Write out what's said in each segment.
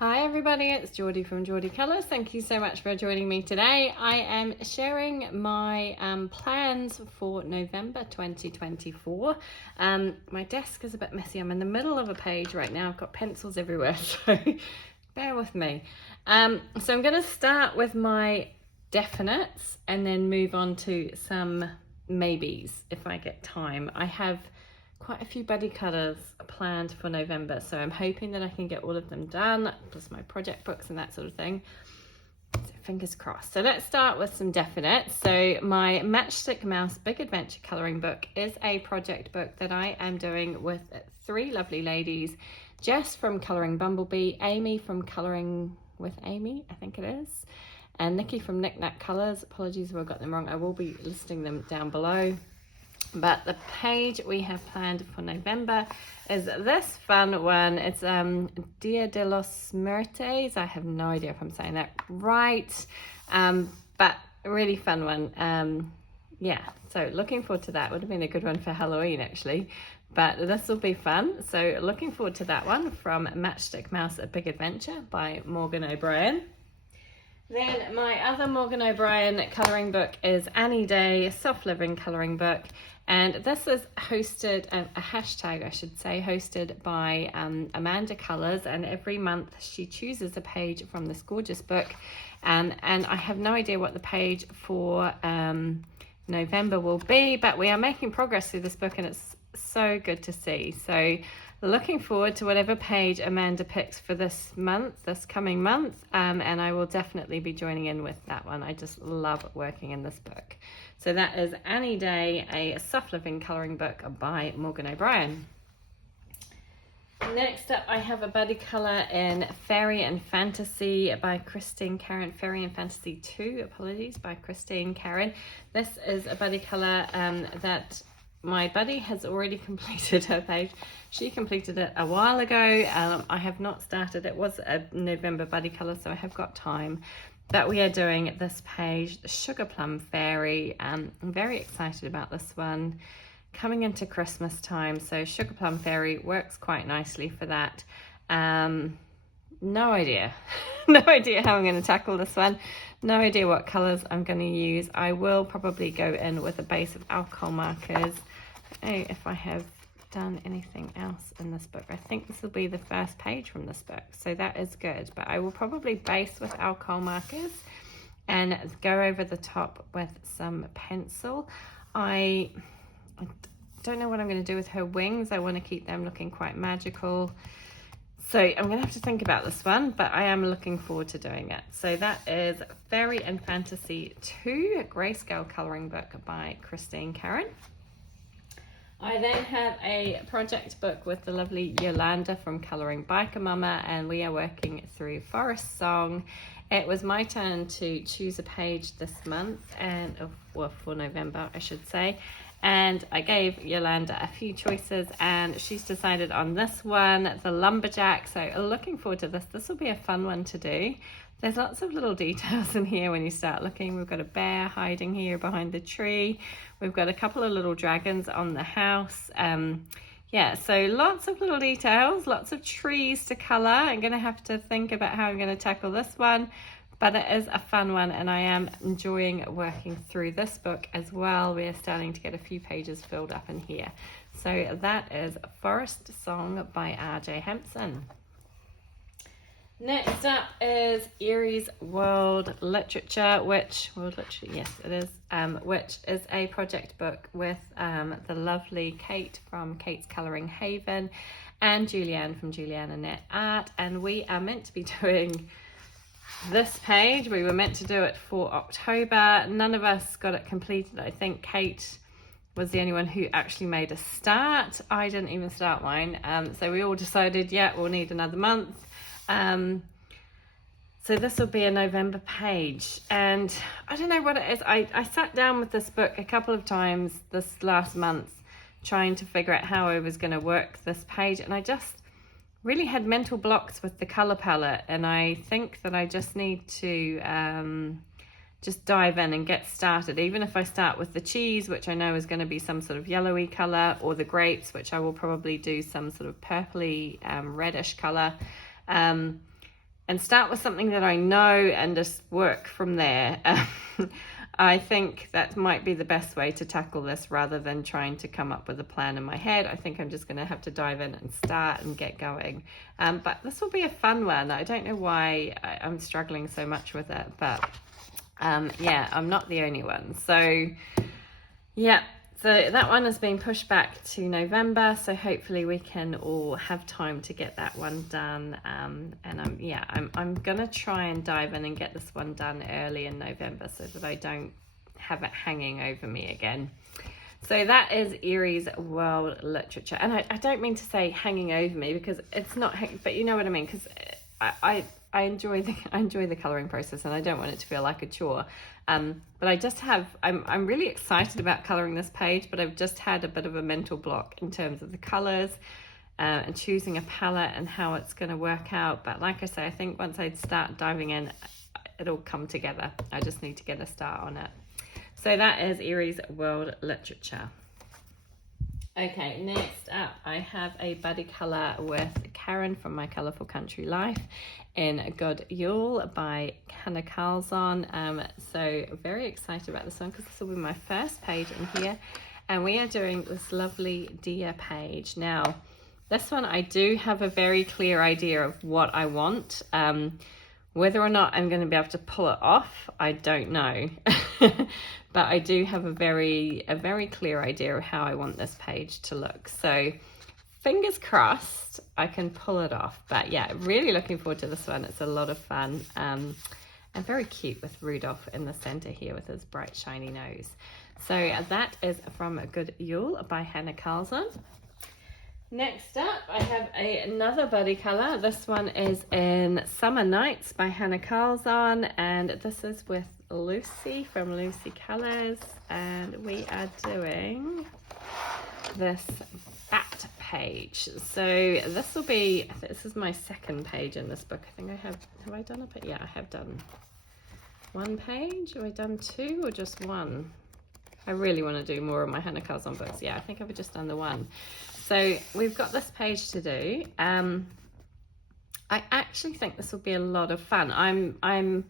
Hi everybody, it's Geordie from Geordie Colours. Thank you so much for joining me today. I am sharing my plans for November 2024. My desk is a bit messy. I'm in the middle of a page right now. I've got pencils everywhere, so bear with me. So I'm going to start with my definites and then move on to some maybes if I get time. I have quite a few buddy colours planned for November, so I'm hoping that I can get all of them done, plus my project books and that sort of thing. So fingers crossed. So let's start with some definites. So my Matchstick Mouse Big Adventure colouring book is a project book that I am doing with three lovely ladies, Jess from Colouring Bumblebee, Amy from Colouring with Amy, I think it is, and Nikki from Knick Knack Colours. Apologies if I got them wrong. I will be listing them down below. But the page we have planned for November is this fun one. It's Dia de los Muertes. I have no idea if I'm saying that right, but a really fun one. Yeah, so looking forward to that. Would have been a good one for Halloween actually, but this will be fun. So looking forward to that one from Matchstick Mouse A Big Adventure by Morgan O'Brien. Then my other Morgan O'Brien colouring book is Annie Day Soft Living colouring book, and this is hosted, a hashtag I should say, hosted by Amanda Colours, and every month she chooses a page from this gorgeous book, and I have no idea what the page for November will be, but we are making progress through this book and it's so good to see. So looking forward to whatever page Amanda picks for this coming month, and I will definitely be joining in with that one. I just love working in this book. So that is Annie Day, a soft living colouring book by Morgan O'Brien. Next up, I have a buddy colour in Fairy and Fantasy by Christine Karen. Fairy and Fantasy 2, apologies, by Christine Karen. This is a buddy colour that my buddy has already completed her page. She completed it a while ago. I have not started. It was a November buddy colour, so I have got time. But we are doing this page, the Sugar Plum Fairy. I'm very excited about this one. Coming into Christmas time, so Sugar Plum Fairy works quite nicely for that. No idea. No idea how I'm going to tackle this one. No idea what colours I'm going to use. I will probably go in with a base of alcohol markers. I don't know if I have done anything else in this book. I think this will be the first page from this book, so that is good. But I will probably base with alcohol markers and go over the top with some pencil. I don't know what I'm going to do with her wings. I want to keep them looking quite magical. So I'm going to have to think about this one, but I am looking forward to doing it. So that is Fairy and Fantasy 2, Grayscale colouring book by Christine Karen. I then have a project book with the lovely Yolanda from Colouring Biker Mama, and we are working through Forest Song. It was my turn to choose a page this month, and well, for November I should say, and I gave Yolanda a few choices and she's decided on this one, the Lumberjack. So looking forward to this. This will be a fun one to do. There's lots of little details in here when you start looking. We've got a bear hiding here behind the tree. We've got a couple of little dragons on the house. Yeah, so lots of little details, lots of trees to colour. I'm going to have to think about how I'm going to tackle this one, but it is a fun one and I am enjoying working through this book as well. We are starting to get a few pages filled up in here. So that is Forest Song by R.J. Hempson. Next up is Aries World Literature, which yes it is, which is a project book with the lovely Kate from Kate's Colouring Haven and Julianne from Julianne Annette Art, and we are meant to be doing this page. We were meant to do it for October. None of us got it completed. I think Kate was the only one who actually made a start. I didn't even start mine, so we all decided, yeah, we'll need another month. So this will be a November page, and I don't know what it is. I sat down with this book a couple of times this last month trying to figure out how I was going to work this page, and I just really had mental blocks with the colour palette, and I think that I just need to just dive in and get started. Even if I start with the cheese, which I know is going to be some sort of yellowy colour, or the grapes, which I will probably do some sort of purpley reddish colour. and start with something that I know and just work from there. I think that might be the best way to tackle this rather than trying to come up with a plan in my head. I think I'm just going to have to dive in and start and get going. But this will be a fun one. I don't know why I'm struggling so much with it, but yeah, I'm not the only one. So yeah, so that one has been pushed back to November. So hopefully we can all have time to get that one done. And I'm gonna try and dive in and get this one done early in November so that I don't have it hanging over me again. So that is Aries World Literature. And I don't mean to say hanging over me because it's not, but you know what I mean? Because I enjoy the colouring process and I don't want it to feel like a chore. But I just have, I'm really excited about colouring this page, but I've just had a bit of a mental block in terms of the colours and choosing a palette and how it's going to work out. But like I say, I think once I start diving in, it'll come together. I just need to get a start on it. So that is Aries World Literature. Okay, next up I have a buddy colour with Karen from My Colourful Country Life in God Yule by Hannah Carlson. So very excited about this one because this will be my first page in here, and we are doing this lovely deer page. Now this one I do have a very clear idea of what I want. Whether or not I'm going to be able to pull it off, I don't know. But I do have a very clear idea of how I want this page to look. So fingers crossed I can pull it off. But yeah, really looking forward to this one. It's a lot of fun and very cute with Rudolph in the center here with his bright shiny nose. So that is from Good Yule by Hannah Carlson. Next up, I have another buddy colour. This one is in Summer Nights by Hannah Carlson, and this is with Lucy from Lucy Colours, and we are doing this bat page. So this is my second page in this book. I think I have I done a page? Yeah, I have done one page. Have I done two or just one? I really want to do more of my Hannah Carlson books. Yeah, I think I've just done the one. So we've got this page to do. I actually think this will be a lot of fun. I'm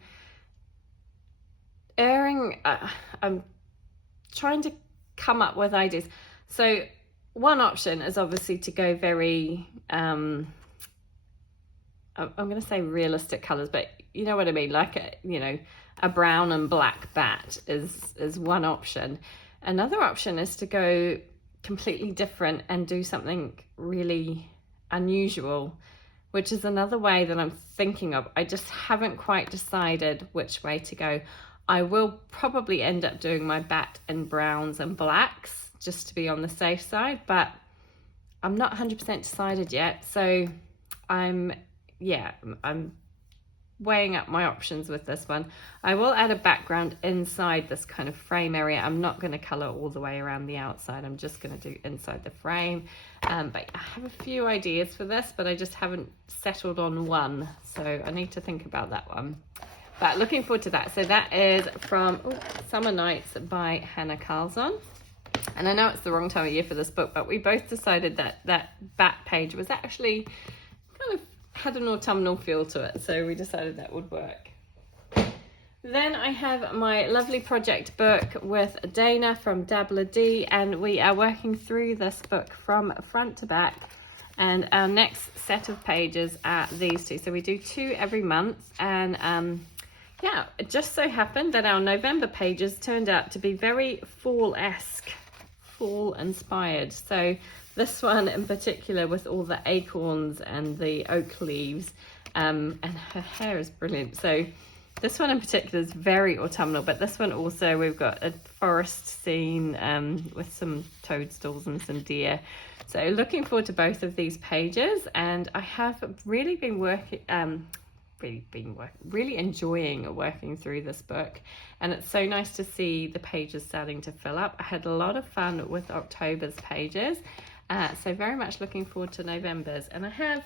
trying to come up with ideas. So one option is obviously to go very, I'm going to say realistic colors, but you know what I mean? Like, a brown and black bat is one option. Another option is to go completely different and do something really unusual, which is another way that I'm thinking of. I just haven't quite decided which way to go. I will probably end up doing my bat in browns and blacks just to be on the safe side, but I'm not 100% decided yet. So I'm weighing up my options with this one. I will add a background inside this kind of frame area. I'm not going to colour all the way around the outside. I'm just going to do inside the frame. But I have a few ideas for this, but I just haven't settled on one. So I need to think about that one. But looking forward to that. So that is from Summer Nights by Hannah Carlson. And I know it's the wrong time of year for this book, but we both decided that that bat page was actually kind of had an autumnal feel to it, so we decided that would work. Then I have my lovely project book with Dana from Dabbler D, and we are working through this book from front to back, and our next set of pages are these two. So we do 2 every month, and yeah, it just so happened that our November pages turned out to be very fall-esque, fall-inspired. So this one in particular with all the acorns and the oak leaves, and her hair is brilliant. So this one in particular is very autumnal, but this one also we've got a forest scene with some toadstools and some deer. So looking forward to both of these pages, and I have really been really enjoying working through this book, and it's so nice to see the pages starting to fill up. I had a lot of fun with October's pages. So very much looking forward to November's, and I have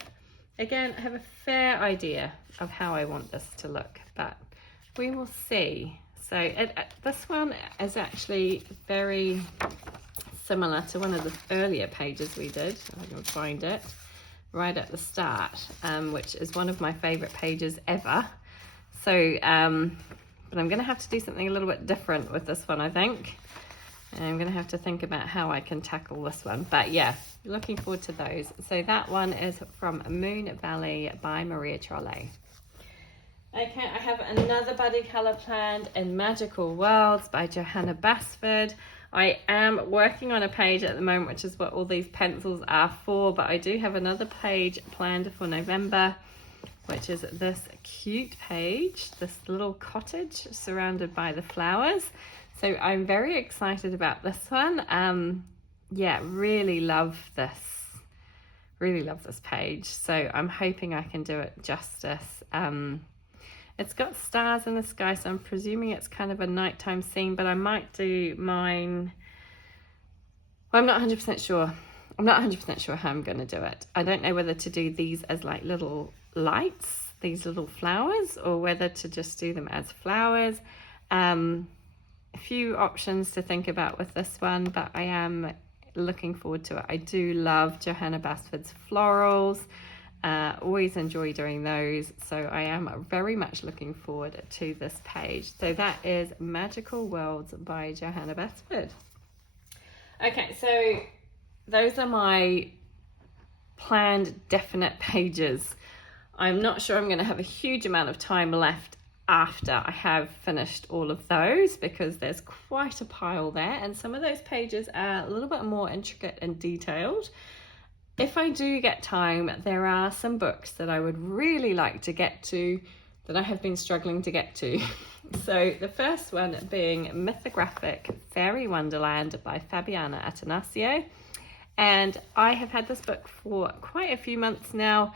a fair idea of how I want this to look, but we will see. So this one is actually very similar to one of the earlier pages we did. I will find it. right at the start, which is one of my favorite pages ever. So, but I'm going to have to do something a little bit different with this one, I think. And I'm going to have to think about how I can tackle this one. But yeah, looking forward to those. So that one is from Moon Valley by Maria Trolle. Okay, I have another buddy colour planned in Magical Worlds by Johanna Basford. I am working on a page at the moment, which is what all these pencils are for, but I do have another page planned for November, which is this cute page, this little cottage surrounded by the flowers. So I'm very excited about this one. Yeah, really love this page. So I'm hoping I can do it justice. It's got stars in the sky, so I'm presuming it's kind of a nighttime scene, but I might do mine. Well, I'm not 100% sure. I'm not 100% sure how I'm going to do it. I don't know whether to do these as like little lights, these little flowers, or whether to just do them as flowers. A few options to think about with this one, but I am looking forward to it. I do love Johanna Basford's florals. Always enjoy doing those, so I am very much looking forward to this page. So that is Magical Worlds by Johanna Basford. Okay, so those are my planned definite pages. I'm not sure I'm going to have a huge amount of time left after I have finished all of those, because there's quite a pile there, and some of those pages are a little bit more intricate and detailed. If I do get time, there are some books that I would really like to get to that I have been struggling to get to. So the first one being Mythographic Fairy Wonderland by Fabiana Attanasio. And I have had this book for quite a few months now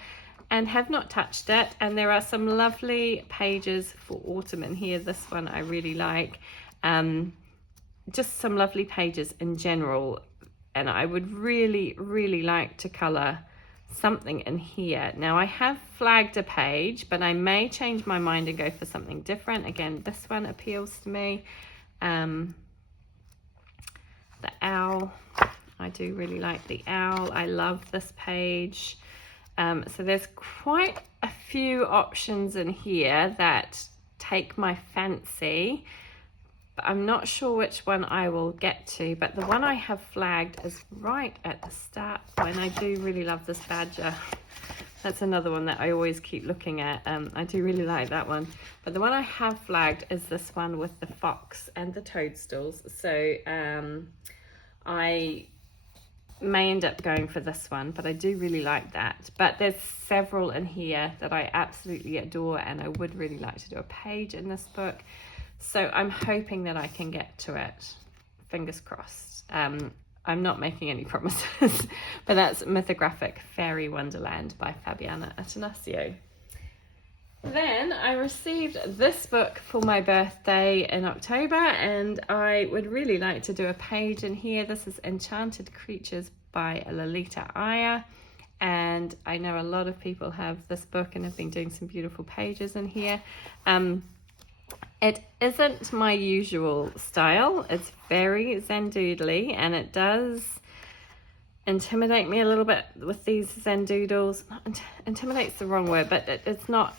and have not touched it. And there are some lovely pages for autumn in here. This one I really like. Just some lovely pages in general. And I would really, really like to colour something in here. Now I have flagged a page, but I may change my mind and go for something different. Again, this one appeals to me. The owl, I do really like the owl. I love this page. So there's quite a few options in here that take my fancy. I'm not sure which one I will get to, but the one I have flagged is right at the start, and I do really love this badger. That's another one that I always keep looking at. I do really like that one, but the one I have flagged is this one with the fox and the toadstools. So I may end up going for this one, but I do really like that. But there's several in here that I absolutely adore, and I would really like to do a page in this book. So I'm hoping that I can get to it. Fingers crossed. I'm not making any promises, but that's Mythographic Fairy Wonderland by Fabiana Attanasio. Then I received this book for my birthday in October, and I would really like to do a page in here. This is Enchanted Creatures by Lolita Iyer, and I know a lot of people have this book and have been doing some beautiful pages in here. It isn't my usual style. It's very zendoodly, and it does intimidate me a little bit with these zendoodles. Intimidate's the wrong word, but it's not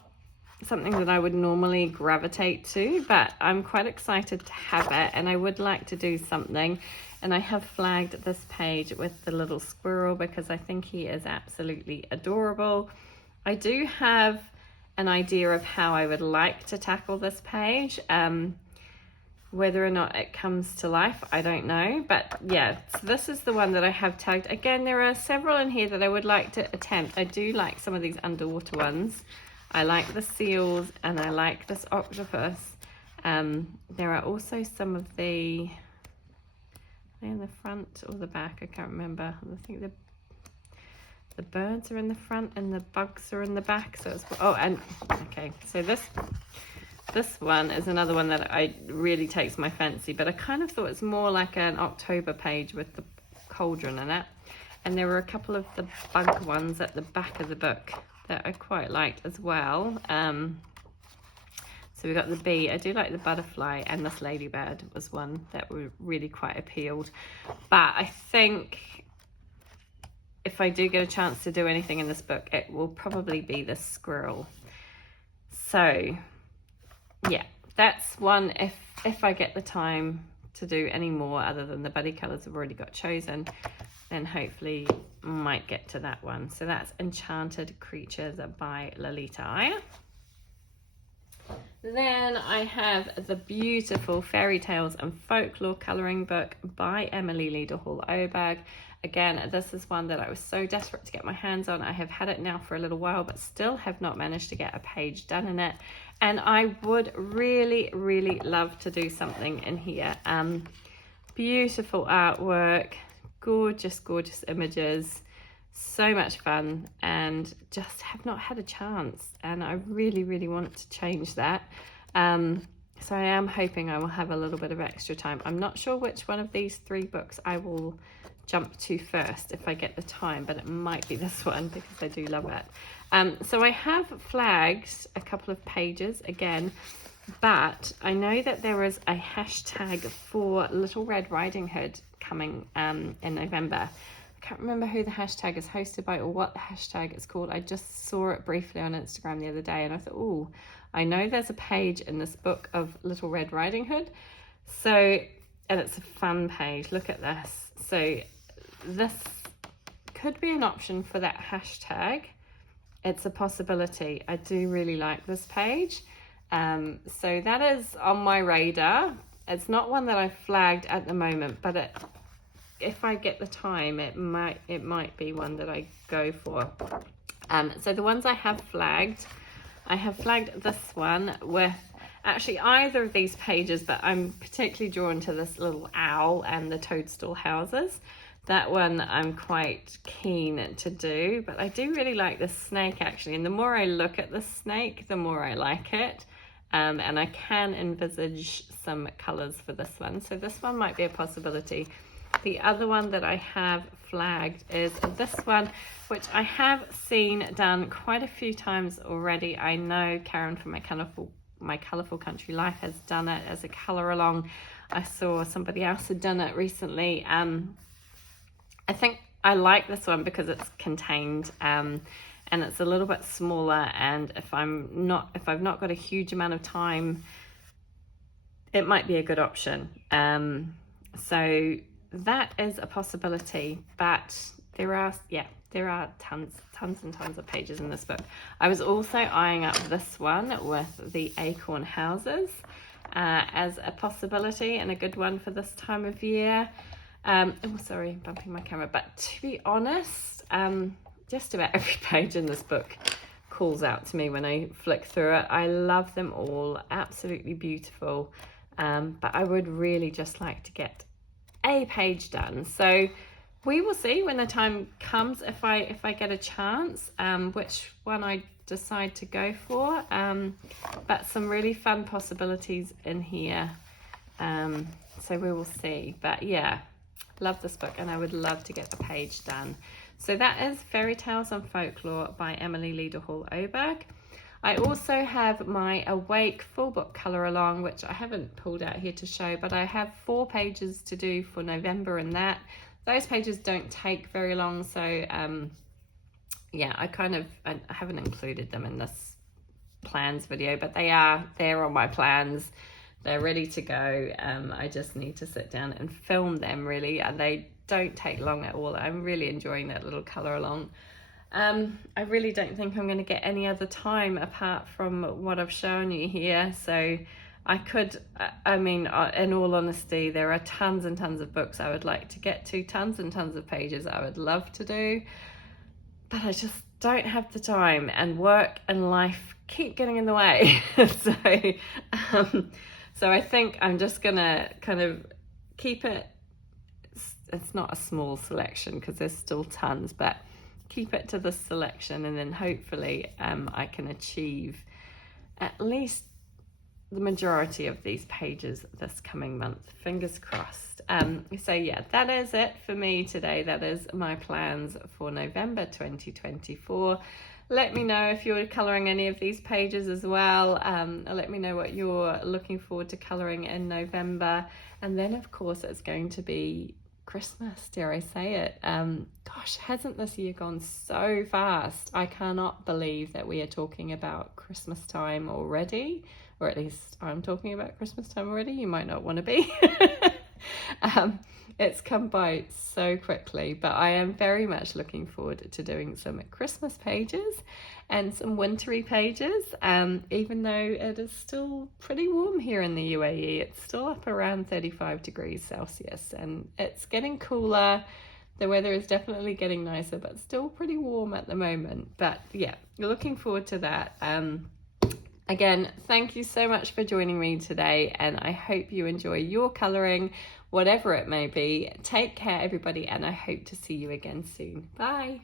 something that I would normally gravitate to, but I'm quite excited to have it, and I would like to do something. And I have flagged this page with the little squirrel because I think he is absolutely adorable. I do have an idea of how I would like to tackle this page. Whether or not it comes to life, I don't know, but yeah, so this is the one that I have tagged. Again, there are several in here that I would like to attempt. I do like some of these underwater ones. I like the seals, and I like this octopus. There are also some of the, in the front or the back, I can't remember. I think the birds are in the front and the bugs are in the back. So it's, oh, and okay, so this one is another one that I really takes my fancy, but I kind of thought it's more like an October page with the cauldron in it. And there were a couple of the bug ones at the back of the book that I quite liked as well. So we got the bee. I do like the butterfly, and this ladybird was one that really quite appealed. But I think if I do get a chance to do anything in this book, it will probably be the squirrel. So yeah, that's one. If I get the time to do any more other than the buddy colours I've already got chosen, then hopefully might get to that one. So that's Enchanted Creatures by Lolita Iyer. Then I have the beautiful Fairy Tales and Folklore colouring book by Emily Leaderhall-Oberg. Again, this is one that I was so desperate to get my hands on. I have had it now for a little while, but still have not managed to get a page done in it. And I would really, really love to do something in here. Beautiful artwork, gorgeous, gorgeous images, so much fun, and just have not had a chance. And I really, really want to change that. So I am hoping I will have a little bit of extra time. I'm not sure which one of these 3 books I will jump to first if I get the time, but it might be this one because I do love it. So I have flagged a couple of pages again, but I know that there is a hashtag for Little Red Riding Hood coming in November. I can't remember who the hashtag is hosted by or what the hashtag is called. I just saw it briefly on Instagram the other day and I thought, oh, I know there's a page in this book of Little Red Riding Hood. So, and it's a fun page. Look at this. So this could be an option for that hashtag. It's a possibility. I do really like this page. So that is on my radar. It's not one that I've flagged at the moment, but if I get the time, it might be one that I go for. So the ones I have flagged this one with actually either of these pages, but I'm particularly drawn to this little owl and the toadstool houses. That one I'm quite keen to do, but I do really like this snake actually, and the more I look at the snake, the more I like it. And I can envisage some colours for this one, so this one might be a possibility. The other one that I have flagged is this one, which I have seen done quite a few times already. I know Karen from My Colourful Country Life has done it as a colour along. I saw somebody else had done it recently. I think I like this one because it's contained and it's a little bit smaller, and if I've not got a huge amount of time, it might be a good option. So that is a possibility, but there are tons and tons of pages in this book. I was also eyeing up this one with the acorn houses as a possibility and a good one for this time of year. Oh, sorry, bumping my camera. But to be honest, just about every page in this book calls out to me when I flick through it. I love them all, absolutely beautiful. But I would really just like to get a page done. So we will see when the time comes if I get a chance, which one I decide to go for. But some really fun possibilities in here. So we will see. But yeah, love this book and I would love to get the page done. So that is Fairy Tales and Folklore by Emily Leaderhall-Oberg. I also have my Awake full book colour along, which I haven't pulled out here to show, but I have 4 pages to do for November in that. Those pages don't take very long, so yeah, I haven't included them in this plans video, but they are there on my plans. They're ready to go. I just need to sit down and film them really, and they don't take long at all. I'm really enjoying that little colour along. I really don't think I'm going to get any other time apart from what I've shown you here, so I could, I mean, in all honesty, there are tons and tons of books I would like to get to, tons and tons of pages I would love to do, but I just don't have the time, and work and life keep getting in the way. So I think I'm just gonna kind of keep it, it's not a small selection because there's still tons, but keep it to this selection, and then hopefully I can achieve at least the majority of these pages this coming month. Fingers crossed. So yeah, that is it for me today. That is my plans for November 2024. Let me know if you're colouring any of these pages as well. Let me know what you're looking forward to colouring in November. And then of course it's going to be Christmas, dare I say it. Gosh, hasn't this year gone so fast? I cannot believe that we are talking about Christmas time already, or at least I'm talking about Christmas time already. You might not want to be. It's come by so quickly, but I am very much looking forward to doing some Christmas pages and some wintry pages, even though it is still pretty warm here in the UAE. It's still up around 35 degrees Celsius, and it's getting cooler. The weather is definitely getting nicer, but still pretty warm at the moment. But yeah, looking forward to that. Again, thank you so much for joining me today, and I hope you enjoy your colouring, whatever it may be. Take care, everybody, and I hope to see you again soon. Bye.